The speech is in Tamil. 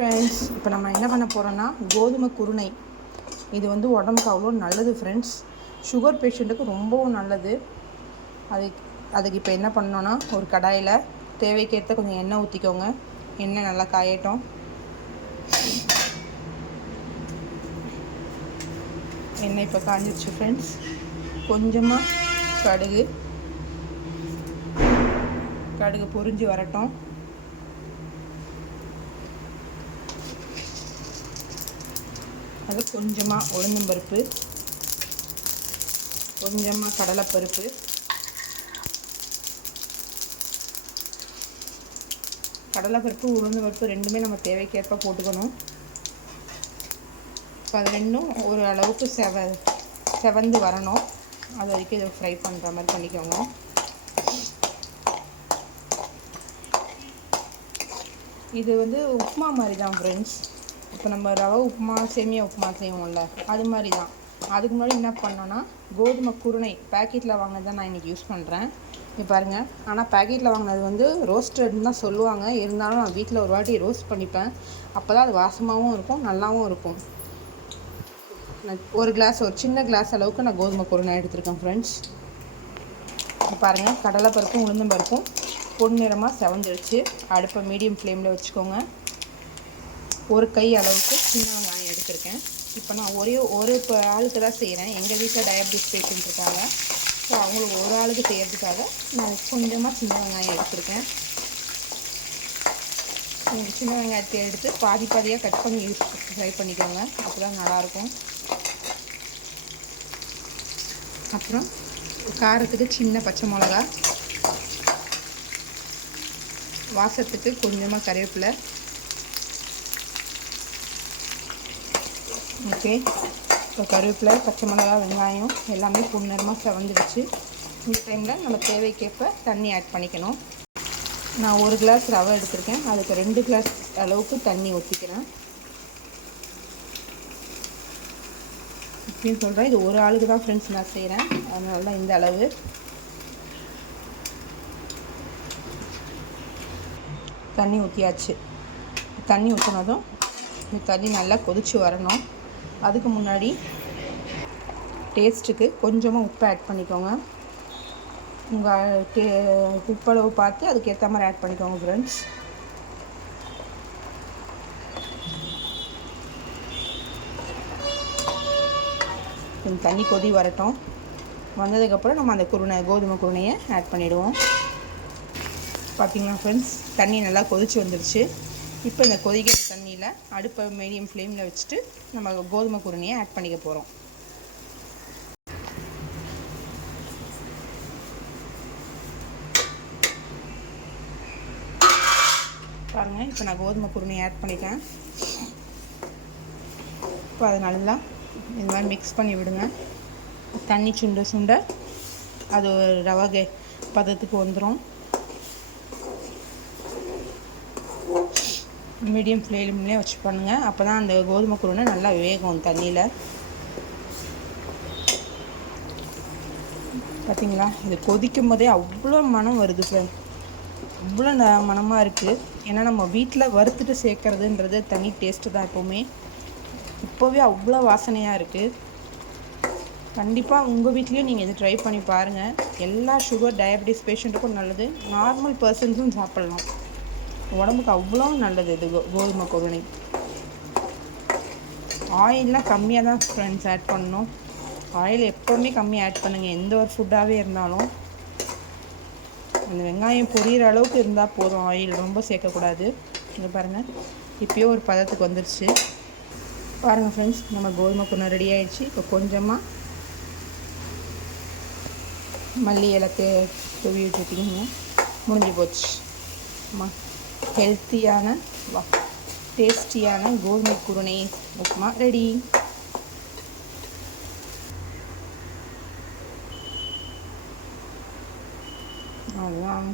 ஃப்ரெண்ட்ஸ், இப்போ நம்ம என்ன பண்ண போகிறோன்னா கோதுமை குருணை. இது வந்து உடம்புக்கு அவ்வளோ நல்லது ஃப்ரெண்ட்ஸ். சுகர் பேஷண்ட்டுக்கு ரொம்பவும் நல்லது. அதுக்கு இப்போ என்ன பண்ணோன்னா, ஒரு கடாயில் தேவைக்கேற்ற கொஞ்சம் எண்ணெய் ஊற்றிக்கோங்க. எண்ணெய் நல்லா காயட்டும். எண்ணெய் இப்போ காஞ்சிடுச்சு ஃப்ரெண்ட்ஸ். கொஞ்சமாக கடுகு பொரிஞ்சு வரட்டும். அது கொஞ்சமாக உளுந்தம்பருப்பு, கொஞ்சமாக கடலைப்பருப்பு, உளுந்தம்பருப்பு ரெண்டுமே நம்ம தேவைக்கேற்ப போட்டுக்கணும். இப்போ அது ரெண்டும் ஒரு அளவுக்கு செவந்து வரணும். அது வரைக்கும் இதை ஃப்ரை பண்ணுற மாதிரி பண்ணிக்கோங்க. இது வந்து உப்புமா மாதிரி தான் ஃப்ரெண்ட்ஸ். இப்போ நம்ம ரவை உப்புமா, சேமியா உப்புமா செய்வோம்ல, அது மாதிரி தான். அதுக்கு முன்னாடி என்ன பண்ணோன்னா, கோதுமை குருணை பேக்கெட்டில் வாங்கினது தான் நான் இன்றைக்கி யூஸ் பண்ணுறேன். இப்போ பாருங்கள். ஆனால் பேக்கெட்டில் வாங்கினது வந்து ரோஸ்டட்னு தான் சொல்லுவாங்க. இருந்தாலும் நான் வீட்டில் ஒரு வாட்டி ரோஸ்ட் பண்ணிப்பேன். அப்போ தான் அது வாசமாகவும் இருக்கும், நல்லாவும் இருக்கும். ஒரு சின்ன கிளாஸ் அளவுக்கு நான் கோதுமை குருணை எடுத்துருக்கேன் ஃப்ரெண்ட்ஸ். பாருங்கள், கடலைப்பருப்பும் உளுந்தம்பருப்பும் பொன்னிறமாக செவந்துடுச்சு. அடுப்பை மீடியம் ஃப்ளேமில் வச்சுக்கோங்க. ஒரு கை அளவுக்கு சின்ன வெங்காயம் எடுத்திருக்கேன். இப்போ நான் ஒரு ஆளுக்கு தான் செய்கிறேன். எங்கள் வீட்டில் டயபெட்டிஸ் பேஷண்ட் இருக்காங்க. ஸோ அவங்களுக்கு ஒரு ஆளுக்கு செய்கிறதுக்காக நான் கொஞ்சமாக சின்ன வெங்காயம் எடுத்திருக்கேன். சின்ன வெங்காயத்தை எடுத்து பாதியாக கட் பண்ணி ஃப்ரை பண்ணிக்கோங்க. அப்போ தான் நல்லாயிருக்கும். அப்புறம் காரத்துக்கு சின்ன பச்சை மிளகா, வாசத்துக்கு கொஞ்சமாக கருவேப்பிலை. ஓகே, இப்போ கருவேப்பிலை, பச்சை மிளகா, வெங்காயம் எல்லாமே பொன்னிறமாக செவந்துடுச்சு. இந்த டைமில் நம்ம தேவைக்கேற்ப தண்ணி ஆட் பண்ணிக்கணும். நான் ஒரு கிளாஸ் ரவை எடுத்திருக்கேன். அதுக்கு 2 கிளாஸ் அளவுக்கு தண்ணி ஊற்றிக்கிறேன். இப்படின்னு சொல்கிறேன். இது ஒரு ஆளுக்கு தான் ஃப்ரெண்ட்ஸ் நான் செய்கிறேன். அதனால தான் இந்த அளவு. தண்ணி ஊற்றியாச்சு. தண்ணி ஊற்றினதும் இந்த தண்ணி நல்லா கொதித்து வரணும். அதுக்கு முன்னாடி டேஸ்ட்டுக்கு கொஞ்சமாக உப்பு ஆட் பண்ணிக்கோங்க. உங்கள் உப்பளவு பார்த்து அதுக்கேற்ற மாதிரி ஆட் பண்ணிக்கோங்க ஃப்ரெண்ட்ஸ். கொஞ்சம் தண்ணி கொதி வரட்டும். வந்ததுக்கப்புறம் நம்ம அந்த கோதுமை குருணையை ஆட் பண்ணிவிடுவோம். பார்த்திங்களா ஃப்ரெண்ட்ஸ், தண்ணி நல்லா கொதிச்சு வந்துருச்சு. இப்போ இந்த கொதிக்கிற தண்ணியில் அடுப்பை மீடியம் ஃப்ளேமில் வச்சுட்டு நம்ம கோதுமை குருணையை ஆட் பண்ணிக்க போகிறோம். பாருங்கள், இப்போ நான் கோதுமை குருணையை ஆட் பண்ணிட்டேன். இப்போ அதை நல்லா இது மாதிரி மிக்ஸ் பண்ணி விடுங்க. தண்ணி சுண்ட அது ரவை பதத்துக்கு வந்துடும். மீடியம் ஃப்ளேம்லேயே வச்சு பண்ணுங்கள். அப்போ தான் அந்த கோதுமை குருணை நல்லா வேகும் தண்ணியில். பார்த்திங்களா, இது கொதிக்கும் போதே அவ்வளோ மனம் வருது ஃப்ரெண்ட். அவ்வளோ மனமாக இருக்குது. ஏன்னா நம்ம வீட்டில் வறுத்துட்டு சேர்க்குறதுன்றது தனி டேஸ்ட்டு தான் எப்போவுமே. இப்போவே அவ்வளோ வாசனையாக இருக்குது. கண்டிப்பாக உங்கள் வீட்லேயும் நீங்கள் இது ட்ரை பண்ணி பாருங்கள். எல்லா டயபெட்டிஸ் பேஷண்ட்டுக்கும் நல்லது. நார்மல் பர்சன்ஸும் சாப்பிட்லாம். உடம்புக்கு அவ்வளோ நல்லது இது கோதுமை குருணை. ஆயிலெலாம் கம்மியாக தான் ஃப்ரெண்ட்ஸ் ஆட் பண்ணணும். ஆயில் எப்போவுமே கம்மியாக ஆட் பண்ணுங்கள், எந்த ஒரு ஃபுட்டாகவே இருந்தாலும். அந்த வெங்காயம் பொரியிற அளவுக்கு இருந்தால் போதும். ஆயில் ரொம்ப சேர்க்கக்கூடாது. இங்கே பாருங்கள், இப்போயோ ஒரு பதத்துக்கு வந்துருச்சு. பாருங்கள் ஃப்ரெண்ட்ஸ், நம்ம கோதுமை குருணை ரெடி ஆகிடுச்சு. இப்போ கொஞ்சமாக மல்லி இலை தூவி விட்டுட்டிங்க, முடிஞ்சு போச்சு. ஹெல்த்தியான டேஸ்டியான கோதுமை குருணை உப்புமா ரெடி. அவ்வளோதான்.